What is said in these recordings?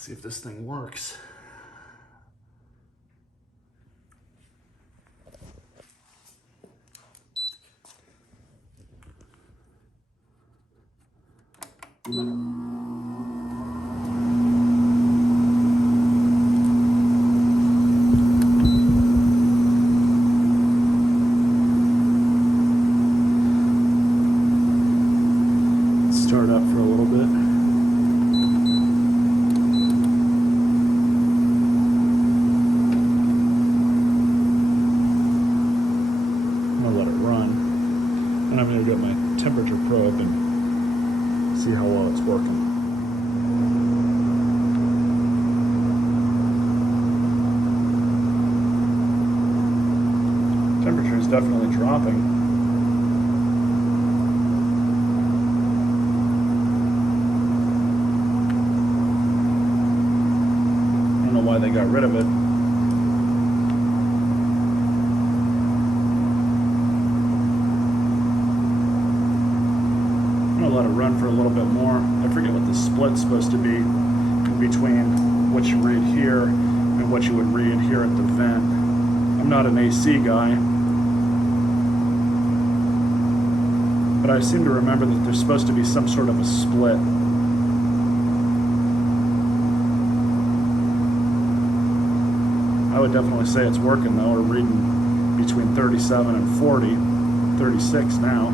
See if this thing works. Start up for a little bit. I'm gonna let it run, and I'm gonna get my temperature probe and see how well it's working. Temperature is definitely dropping. Why they got rid of it. I'm gonna let it run for a little bit more. I forget what the split's supposed to be in between what you read here and what you would read here at the vent. I'm not an AC guy, but I seem to remember that there's supposed to be some sort of a split. I would definitely say it's working though. We're reading between 37 and 40, 36 now.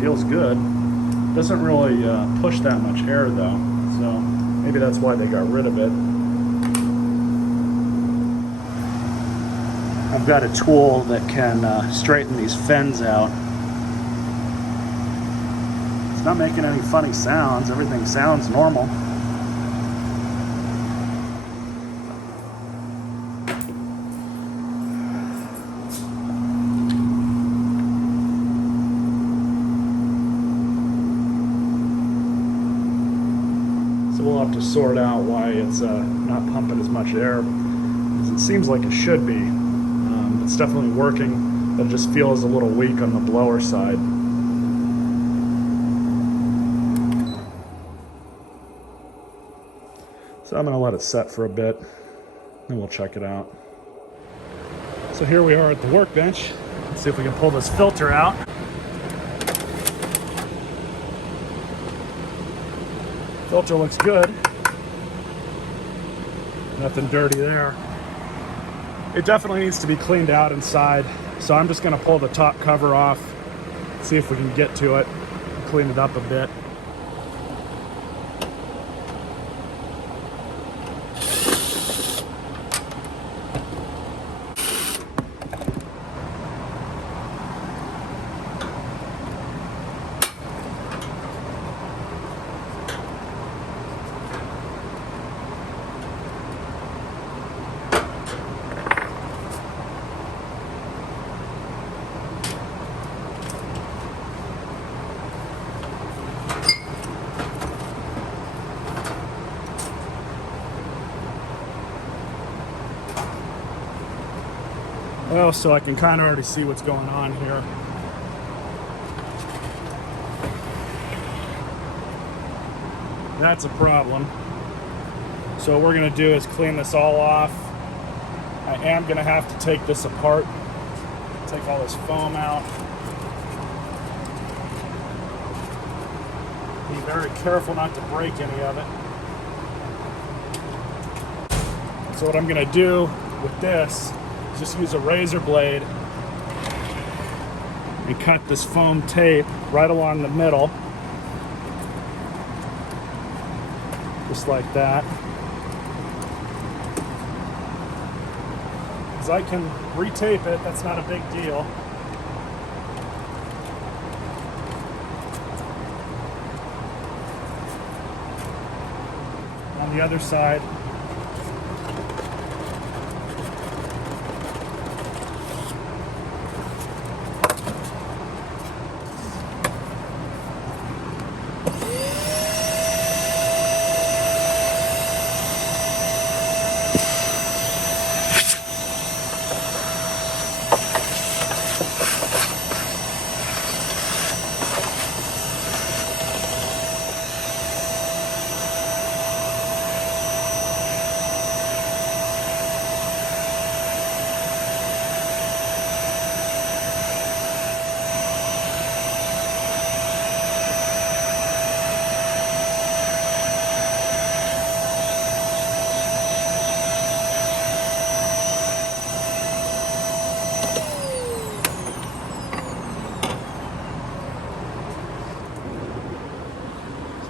Feels good. Doesn't really push that much air though, so maybe that's why they got rid of it. I've got a tool that can straighten these fins out. It's not making any funny sounds. Everything sounds normal. So we'll have to sort out why it's not pumping as much air as it seems like it should be. It's definitely working, but it just feels a little weak on the blower side. So I'm going to let it set for a bit, and we'll check it out. So here we are at the workbench. Let's see if we can pull this filter out. Filter looks good. Nothing dirty there. It definitely needs to be cleaned out inside, so I'm just going to pull the top cover off, see if we can get to it, clean it up a bit. Well, so I can kind of already see what's going on here. That's a problem. So what we're going to do is clean this all off. I am going to have to take this apart, take all this foam out. Be very careful not to break any of it. So what I'm going to do with this, just use a razor blade and cut this foam tape right along the middle, just like that. Because I can retape it, that's not a big deal. On the other side,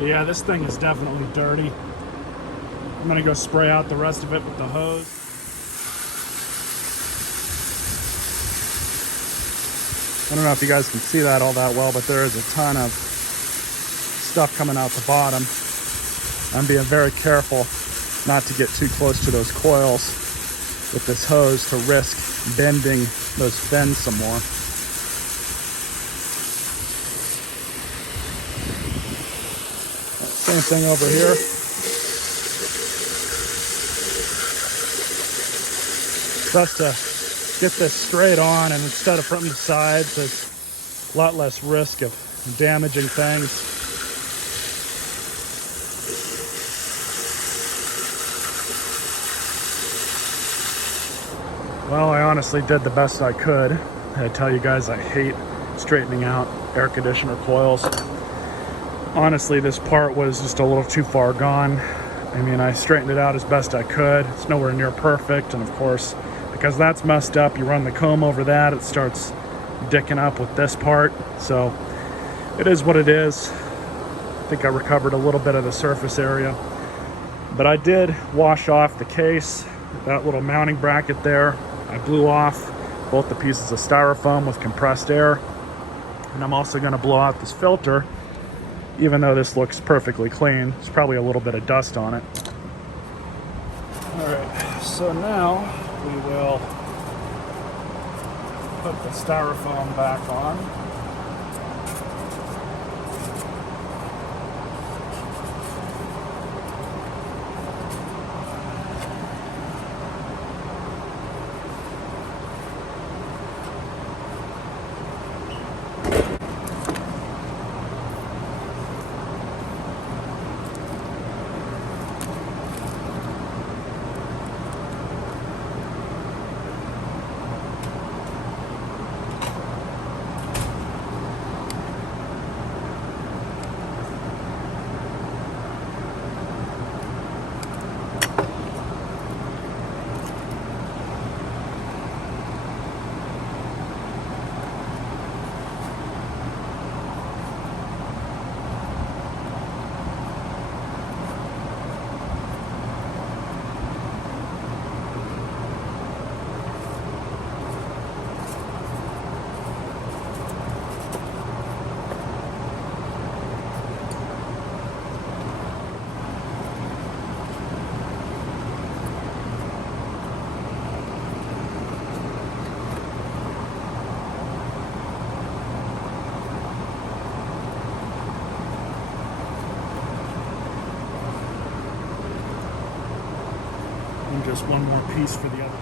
So yeah, this thing is definitely dirty. I'm gonna go spray out the rest of it with the hose. I don't know if you guys can see that all that well, but there is a ton of stuff coming out the bottom. I'm being very careful not to get too close to those coils with this hose to risk bending those fins some more. Same thing over here. Best to get this straight on, and instead of from the sides, there's a lot less risk of damaging things. Well, I honestly did the best I could. I tell you guys, I hate straightening out air conditioner coils. Honestly, this part was just a little too far gone. I mean, I straightened it out as best I could. It's nowhere near perfect, and of course, because that's messed up, you run the comb over that, it starts dicking up with this part. So it is what it is. I think I recovered a little bit of the surface area, but I did wash off the case, that little mounting bracket there. I blew off both the pieces of styrofoam with compressed air, and I'm also going to blow out this filter. Even though this looks perfectly clean, there's probably a little bit of dust on it. All right, so now we will put the styrofoam back on. And just one more piece for the other.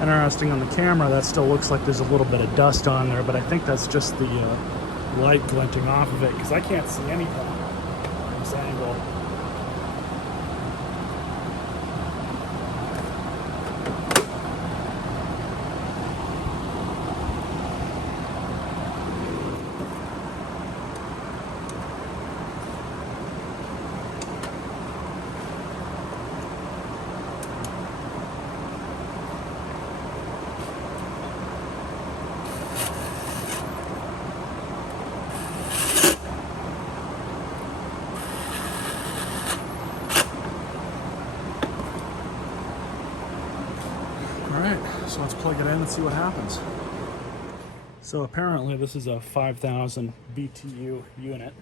Interesting, on the camera that still looks like there's a little bit of dust on there, but I think that's just the light glinting off of it, because I can't see anything from this angle. So let's plug it in and see what happens. So apparently this is a 5,000 BTU unit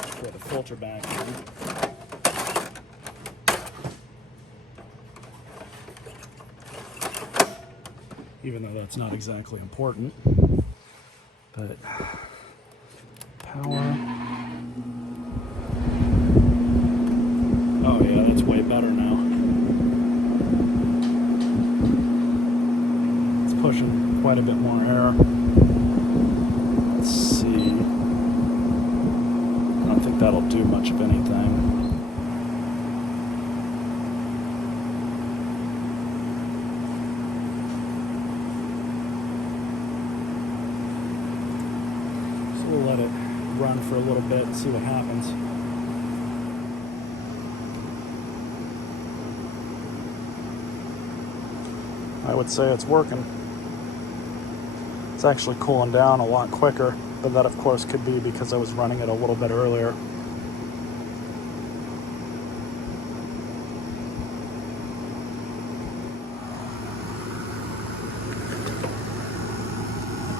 for the filter back in. Even though that's not exactly important. But power. Oh yeah, that's way better now. It's pushing quite a bit more air. Let's see. I don't think that'll do much of anything. We'll let it run for a little bit and see what happens. I would say it's working. It's actually cooling down a lot quicker, but that of course could be because I was running it a little bit earlier.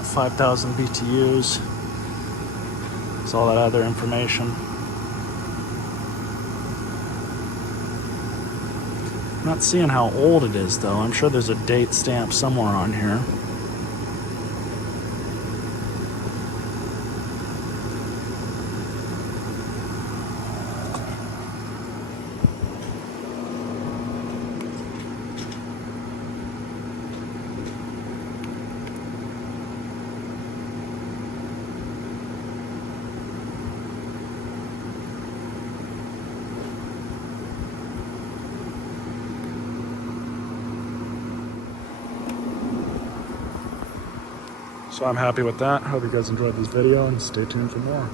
$5,000 BTUs. It's all that other information. I'm not seeing how old it is though. I'm sure there's a date stamp somewhere on here. So I'm happy with that. Hope you guys enjoyed this video and stay tuned for more.